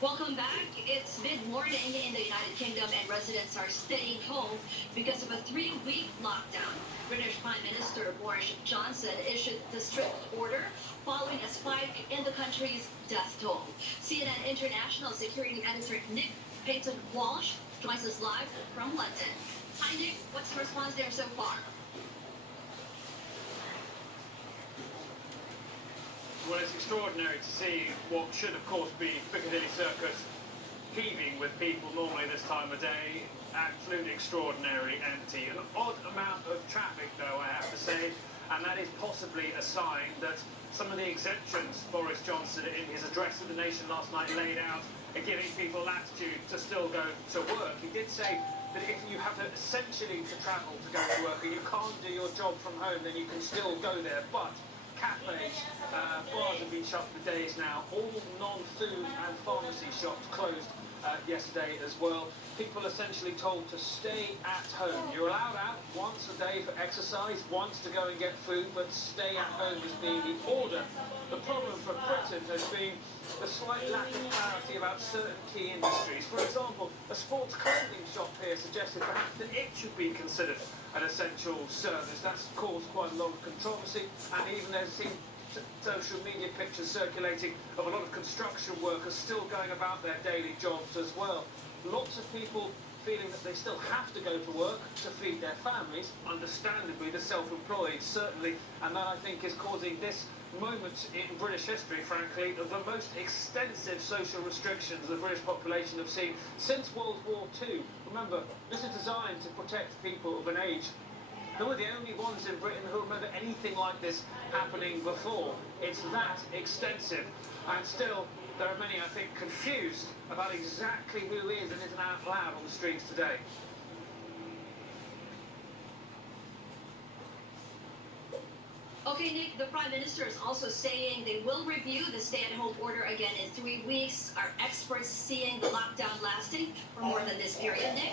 Welcome back. It's mid-morning in the United Kingdom and residents are staying home because of a three-week lockdown. British Prime Minister Boris Johnson issued the strict order following a spike in the country's death toll. CNN International security editor Nick Payton-Walsh joins us live from London. Hi, Nick. What's the response there so far? Well, it's extraordinary to see what should, of course, be Piccadilly Circus heaving with people normally this time of day. Absolutely extraordinarily empty. An odd amount of traffic, though, I have to say, and that is possibly a sign that some of the exemptions Boris Johnson, in his address to the nation last night, laid out are giving people latitude to still go to work. He did say that if you have to essentially to travel to go to work and you can't do your job from home, then you can still go there. But cafes, bars have been shut for days now. All non-food and pharmacy shops closed yesterday as well. People essentially told to stay at home. You're allowed out once a day for exercise, once to go and get food, but stay at home is being the order. The problem for Britain has been the slight lack of clarity about certain key industries. For example, a sports clothing shop here suggested perhaps that it should be considered an essential service. That's caused quite a lot of controversy, and even there's seen social media pictures circulating of a lot of construction workers still going about their daily jobs as well. Lots of people feeling that they still have to go to work to feed their families, understandably, the self-employed certainly, and that I think is causing this moment in British history, frankly, of the most extensive social restrictions the British population have seen since World War II. Remember, this is designed to protect people of an age who are the only ones in Britain who remember anything like this happening before. It's that extensive, and still there are many, I think, confused about exactly who is and isn't out loud on the streets today. Okay, Nick, the Prime Minister is also saying they will review the stay-at-home order again in 3 weeks. Are experts seeing the lockdown lasting for more than this period, Nick?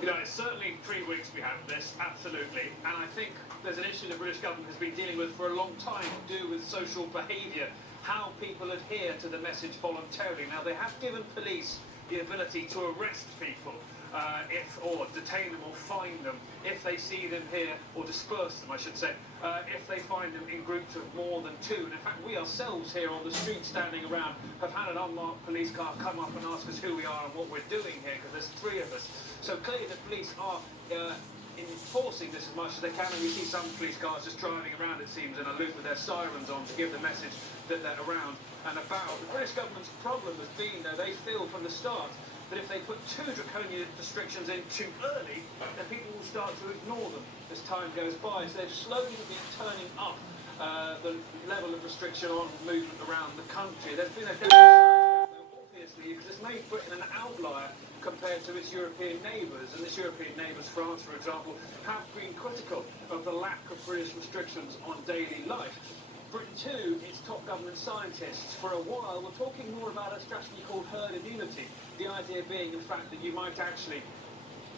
You know, it's certainly 3 weeks we have this, absolutely. And I think there's an issue the British government has been dealing with for a long time to do with social behaviour, how people adhere to the message voluntarily. Now, they have given police the ability to arrest people, or detain them or fine them if they see them here, or disperse them, I should say, if they find them in groups of more than two. And in fact, we ourselves here on the street standing around have had an unmarked police car come up and ask us who we are and what we're doing here, because there's three of us. So clearly the police are enforcing this as much as they can, and we see some police cars just driving around, it seems, in a loop with their sirens on to give the message that they're around and about. The British government's problem has been, though, they feel from the start that if they put too draconian restrictions in too early, then people will start to ignore them as time goes by. So they've slowly been turning up the level of restriction on movement around the country. There's been a downside, though, obviously, because it's made Britain an outlier compared to its European neighbours. And its European neighbours, France, for example, have been critical of the lack of British restrictions on daily life. Britain, too, its top government scientists, for a while, were talking more about a strategy called herd immunity. The idea being, in fact, that you might actually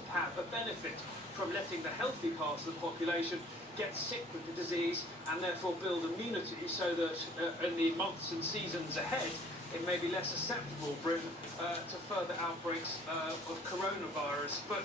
have a benefit from letting the healthy parts of the population get sick with the disease and therefore build immunity so that in the months and seasons ahead, it may be less susceptible, Britain, to further outbreaks of coronavirus. But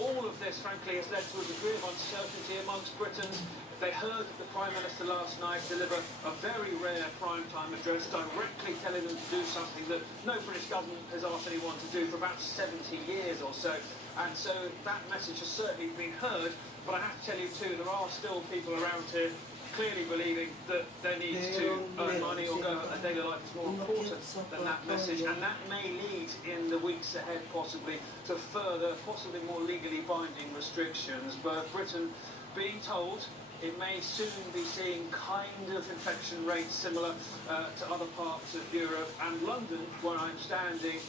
all of this, frankly, has led to a degree of uncertainty amongst Britons. They heard the Prime Minister last night deliver a very rare prime-time address, directly telling them to do something that no British government has asked anyone to do for about 70 years or so. And so that message has certainly been heard, but I have to tell you too, there are still people around here clearly believing that their needs to earn money or go a daily life is more important than that message, and that may lead in the weeks ahead possibly to further, possibly more legally binding restrictions. But Britain being told it may soon be seeing kind of infection rates similar to other parts of Europe, and London, where I'm standing,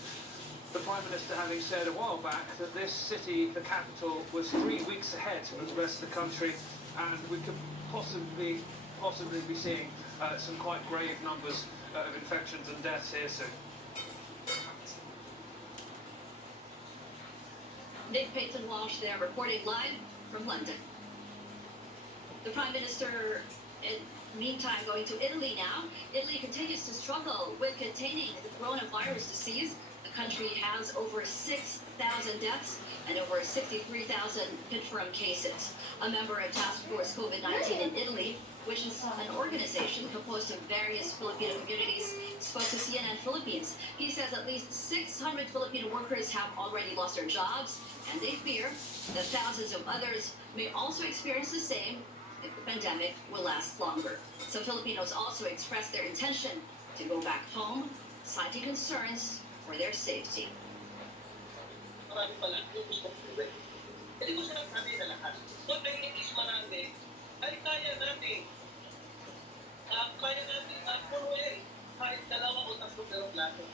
the Prime Minister having said a while back that this city, the capital, was 3 weeks ahead of the rest of the country, and we could possibly be seeing some quite grave numbers of infections and deaths here soon. Nick Payton-Walsh there reporting live from London. The Prime Minister In meantime, going to Italy now. Italy continues to struggle with containing the coronavirus disease. The country has over 6,000 deaths and over 63,000 confirmed cases. A member of Task Force COVID-19 in Italy, which is an organization composed of various Filipino communities, spoke to CNN Philippines. He says at least 600 Filipino workers have already lost their jobs, and they fear that thousands of others may also experience the same if the pandemic will last longer. Some Filipinos also expressed their intention to go back home, citing concerns for their safety. Marami pala yung gusto kong gawin. Hindi ko sila sabi na lahat. Kung nag-iis marami, ay kaya natin. Kaya natin punuin kahit dalawa o tatlong aeroplano.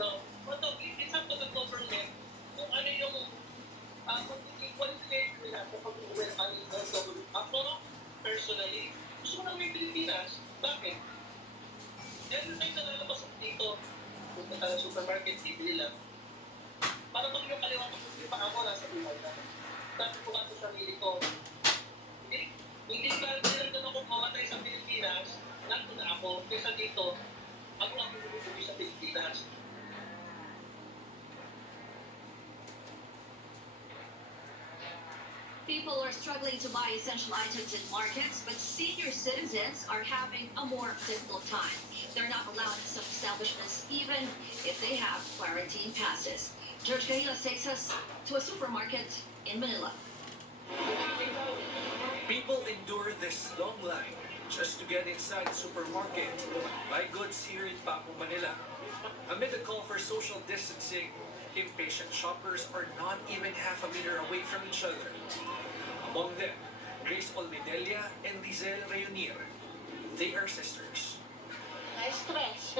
No, but it's up to the government kung ano yung qualification nila sa pag-uwi ng aming government. Ako, personally, gusto ko lang may Pilipinas. Bakit? Dahil tayo nalalabas dito, punta tayo sa supermarket, bibili lang. Para pag yung kaliwa ko, hindi pa ako nasa buhay na. Sabi ko nga sa sarili ko, hindi ba nandun ako mamatay sa Pilipinas, nandun na ako, kaysa dito, ako ang bumubuhay sa Pilipinas. People are struggling to buy essential items in markets, but senior citizens are having a more difficult time. They're not allowed in some establishments, even if they have quarantine passes. George Cahilas takes us to a supermarket in Manila. People endure this long line just to get inside the supermarket to buy goods here in Paco, Manila. Amid the call for social distancing, impatient shoppers are not even half a meter away from each other. Among them, Grace Olmedelia and Lizelle Reunier. They are sisters. Na-stress.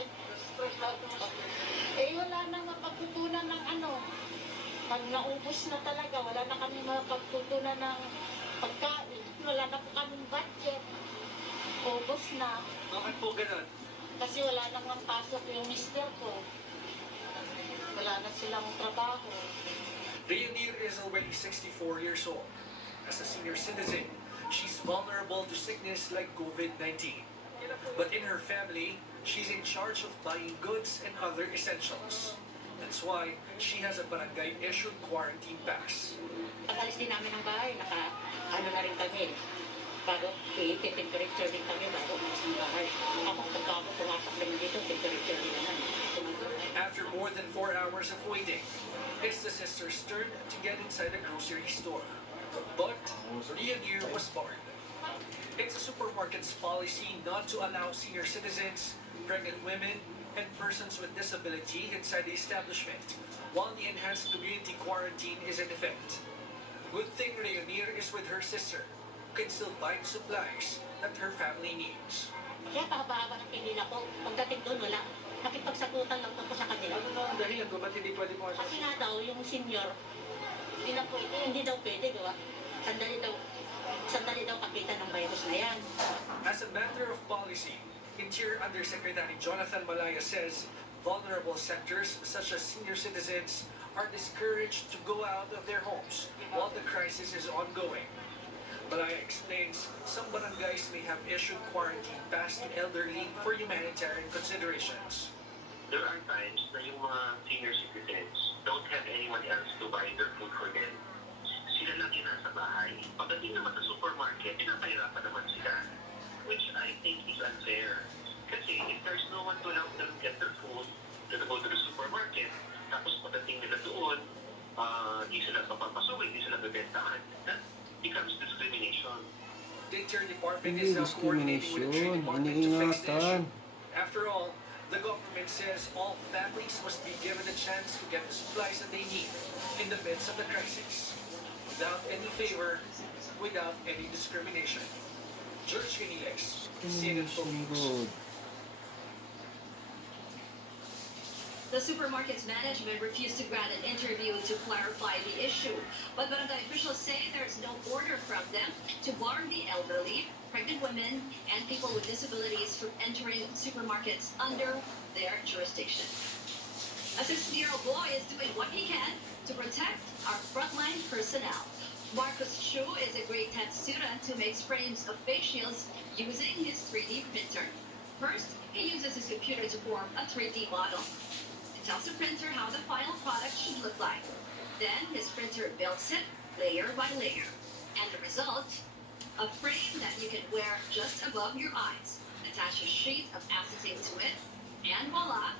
Stress ako. Wala na mapagtutunan ng ano. Pag naubos na talaga, wala na kami mapagtutunan ng pagkain. Wala na po kaming budget. Ubos na. Bakit po ganun? Kasi wala nang pasok yung mister ko. Wala na silang trabaho. Reunier is already 64 years old. As a senior citizen, she's vulnerable to sickness like COVID-19. But in her family, she's in charge of buying goods and other essentials. That's why she has a barangay-issued quarantine pass. Pag-alis din namin ng bahay, ano na rin kami. Bago, temperature din kami bago umalis ng bahay. Ako, pagka ako pumasok naman dito, temperature din naman. After more than 4 hours of waiting, it's the sisters' turn to get inside a grocery store. But Reunier was barred. It's a supermarket's policy not to allow senior citizens, pregnant women, and persons with disability inside the establishment, while the enhanced community quarantine is in effect. Good thing Reunier is with her sister, who can still buy the supplies that her family needs. Kaya pahaba-haba ng pinila ko. Pagdating doon, wala. Nakipagsagutan lang ako sa kanila. Ano na ang dahilan kung ba't hindi pwede pumasok? Kasi nga daw, yung senior, hindi daw pwede, gawa. Sandali daw kakita ng virus na yan. As a matter of policy, Interior Undersecretary Jonathan Malaya says vulnerable sectors such as senior citizens are discouraged to go out of their homes while the crisis is ongoing. Malaya explains some barangays may have issued quarantine pass to elderly for humanitarian considerations. There are times na yung mga senior citizens don't have anyone else to buy their food for them. Sila lang yung nasa bahay. Pagdating naman sa supermarket, pinapahirapan naman sila. Which I think is unfair. Kasi if there's no one to help them get their food, to go to the supermarket, tapos pagdating nila doon, di sila papapasukin, di sila bebentahan, that becomes discrimination. The Interior Department Hindi is now coordinating with the Trade discrimination, Department to fix the issue. iniingatan. After all, the government says all families must be given a chance to get the supplies that they need in the midst of the crisis, without any favor, without any discrimination. George Caniles, CNN Philippines. The supermarket's management refused to grant an interview to clarify the issue. But barangay officials say there's no order from them to bar the elderly, pregnant women, and people with disabilities from entering supermarkets under their jurisdiction. A 60-year-old boy is doing what he can to protect our frontline personnel. Marcus Chu is a grade 10 student who makes frames of face shields using his 3D printer. First, he uses his computer to form a 3D model. It tells the printer how the final product should look like. Then his printer builds it layer by layer. And the result? A frame that you can wear just above your eyes. Attach a sheet of acetate to it, and voila,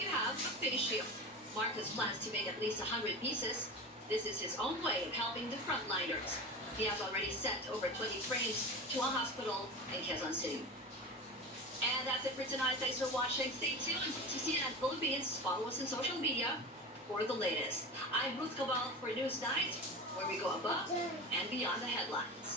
you have a face shield. Marcus plans to make at least 100 pieces. This is his own way of helping the frontliners. He has already sent over 20 frames to a hospital in Quezon City. And that's it for tonight. Thanks for watching. Stay tuned to CNN Philippines. Follow us on social media for the latest. I'm Ruth Cabal for Newsnight, where we go above and beyond the headlines.